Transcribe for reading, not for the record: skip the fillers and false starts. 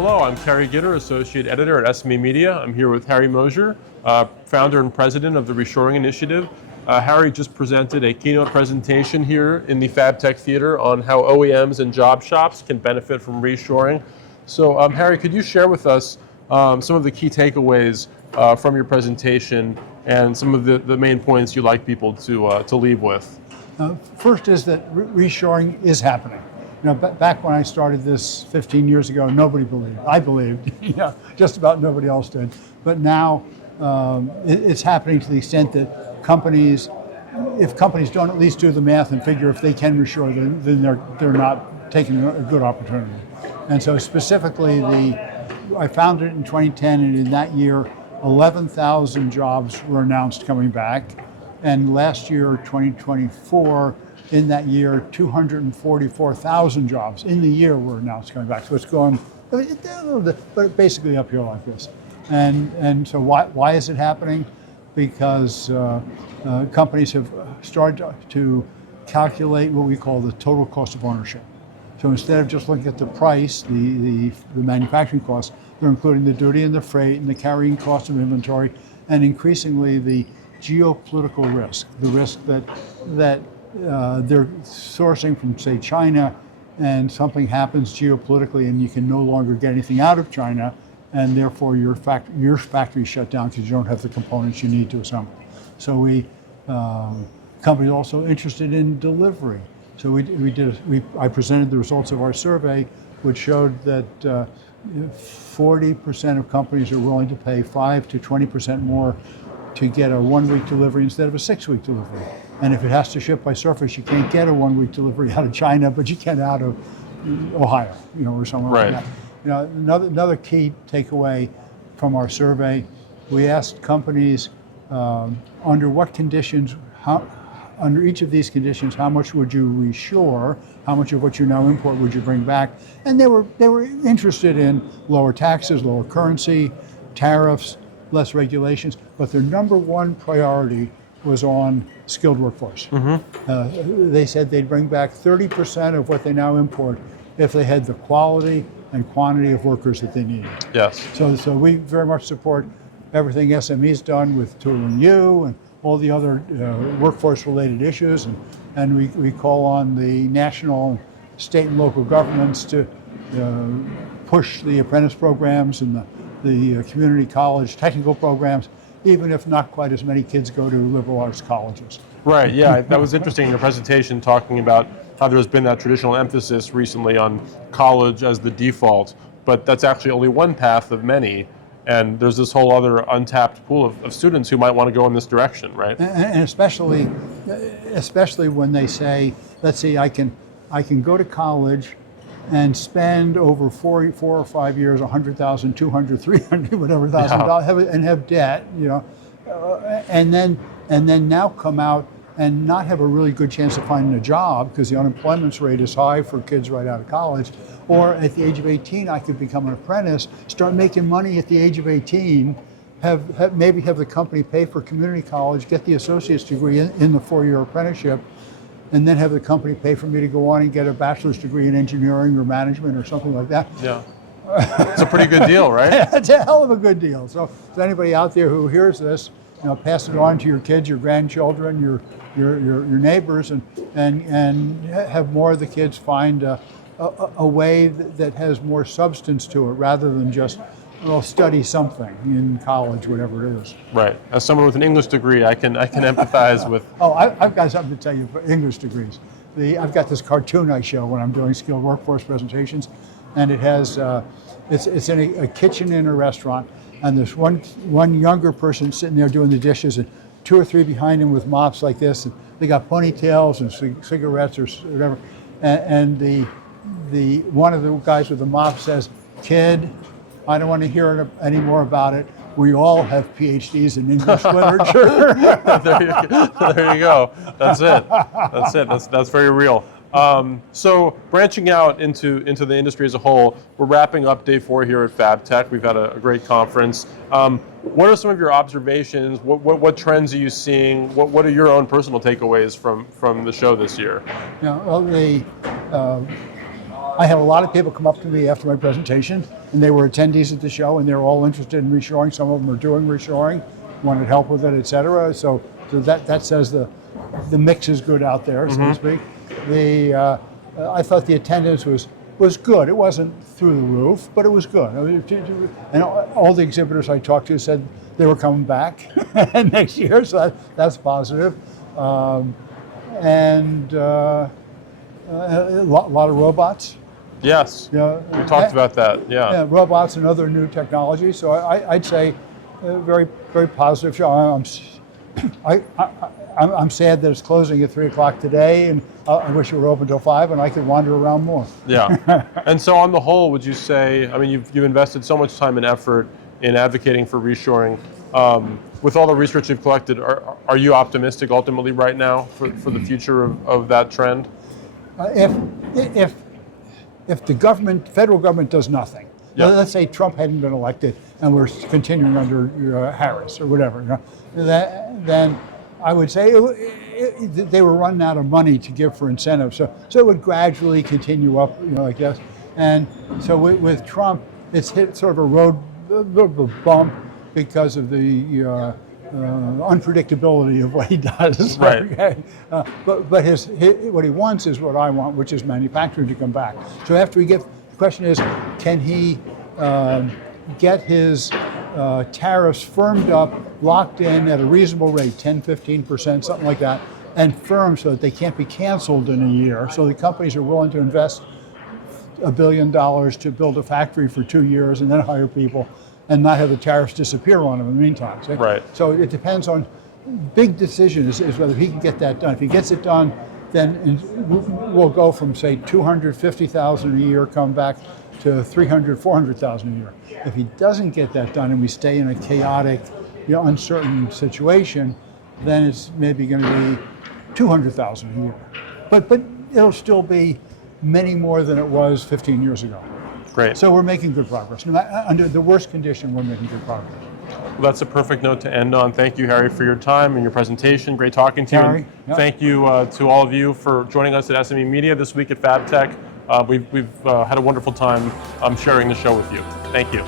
Hello, I'm Cary Gitter, Associate Editor at SME Media. I'm here with Harry Moser, founder and president of the Reshoring Initiative. Harry just presented a keynote presentation here in the FABTECH Theater on how OEMs and job shops can benefit from reshoring. So Harry, could you share with us some of the key takeaways from your presentation and some of the main points you'd like people to leave with? First is that reshoring is happening. You know, back when I started this 15 years ago, nobody believed. I believed, just about nobody else did. But now it's happening to the extent that if companies don't at least do the math and figure if they can reshore, then they're not taking a good opportunity. And so specifically, I founded it in 2010, and in that year, 11,000 jobs were announced coming back. And last year, 2024, in that year, 244,000 jobs in the year were announced coming back. So it's going a little bit, but basically uphill like this. And so why is it happening? Because companies have started to calculate what we call the total cost of ownership. So instead of just looking at the price, the manufacturing cost, they're including the duty and the freight and the carrying cost of inventory, and increasingly the geopolitical risk, the risk that they're sourcing from, say, China, and something happens geopolitically and you can no longer get anything out of China, and therefore your factory shut down because you don't have the components you need to assemble. So companies also interested in delivery. So I presented the results of our survey, which showed that 40% of companies are willing to pay 5 to 20% more to get a 1-week delivery instead of a 6-week delivery. And if it has to ship by surface, you can't get a 1-week delivery out of China, but you can out of Ohio, or somewhere like that. Another key takeaway from our survey, we asked companies under what conditions, under each of these conditions, how much would you reshore? How much of what you now import would you bring back? And they were interested in lower taxes, lower currency, tariffs, less regulations, but their number one priority was on skilled workforce. Mm-hmm. They said they'd bring back 30% of what they now import if they had the quality and quantity of workers that they needed. Yes. So we very much support everything SME's done with Tooling U and all the other workforce-related issues, and we call on the national, state, and local governments to push the apprentice programs and the community college technical programs, even if not quite as many kids go to liberal arts colleges. Right, yeah, that was interesting in your presentation, talking about how there's been that traditional emphasis recently on college as the default, but that's actually only one path of many, and there's this whole other untapped pool of students who might want to go in this direction, right? And especially when they say, let's see, I can go to college and spend over 4 or 5 years, $100,000, $200,000, $300,000, whatever $1,000, and have debt, and then now come out and not have a really good chance of finding a job because the unemployment rate is high for kids right out of college. Or at the age of 18, I could become an apprentice, start making money at the age of 18, maybe have the company pay for community college, get the associate's degree in the 4-year apprenticeship, and then have the company pay for me to go on and get a bachelor's degree in engineering or management or something like that. Yeah, it's a pretty good deal, right? It's a hell of a good deal. So if anybody out there who hears this, pass it on to your kids, your grandchildren, your neighbors, and have more of the kids find a way that has more substance to it rather than just study something in college, whatever it is. Right. As someone with an English degree, I can empathize with. Oh, I've got something to tell you for English degrees. I've got this cartoon I show when I'm doing skilled workforce presentations, and it has it's in a kitchen in a restaurant, and there's one younger person sitting there doing the dishes, and 2 or 3 behind him with mops like this, and they got ponytails and cigarettes or whatever, and the one of the guys with the mop says, "Kid, I don't want to hear any more about it. We all have PhDs in English literature." There you go. That's it. That's very real. So branching out into the industry as a whole, we're wrapping up day 4 here at FABTECH. We've had a great conference. What are some of your observations? What trends are you seeing? What are your own personal takeaways from the show this year? Well, I had a lot of people come up to me after my presentation, and they were attendees at the show, and they were all interested in reshoring. Some of them are doing reshoring, wanted help with it, et cetera. So that says the mix is good out there, so to speak. I thought the attendance was good. It wasn't through the roof, but it was good. And all the exhibitors I talked to said they were coming back next year, so that's positive. And a lot of robots. Yes, we talked about that. Yeah, robots and other new technologies. So I'd say very, very positive show. I'm sad that it's closing at 3 o'clock today, and I wish it were open till 5, and I could wander around more. Yeah. And so on the whole, would you say, I mean, you've invested so much time and effort in advocating for reshoring. With all the research you've collected, are you optimistic ultimately right now for the future of that trend? If the federal government does nothing, let's say Trump hadn't been elected and we're continuing under Harris or whatever, then I would say they were running out of money to give for incentives. So it would gradually continue up, like this. And so with Trump, it's hit sort of a road bump because of the unpredictability of what he does. Right. Okay? But what he wants is what I want, which is manufacturing to come back. So after the question is, can he get his tariffs firmed up, locked in at a reasonable rate, 10, 15%, something like that, and firm so that they can't be canceled in a year. So the companies are willing to invest $1 billion to build a factory for 2 years and then hire people and not have the tariffs disappear on them in the meantime. See? Right. So it depends on, big decision is whether he can get that done. If he gets it done, then we'll go from, say, 250,000 a year, come back to 300, 400,000 a year. If he doesn't get that done and we stay in a chaotic, uncertain situation, then it's maybe going to be 200,000 a year. But it'll still be many more than it was 15 years ago. Great. So we're making good progress. Under the worst condition, we're making good progress. Well, that's a perfect note to end on. Thank you, Harry, for your time and your presentation. Great talking to you. Harry, And thank you to all of you for joining us at SME Media this week at FABTECH. We've had a wonderful time sharing the show with you. Thank you.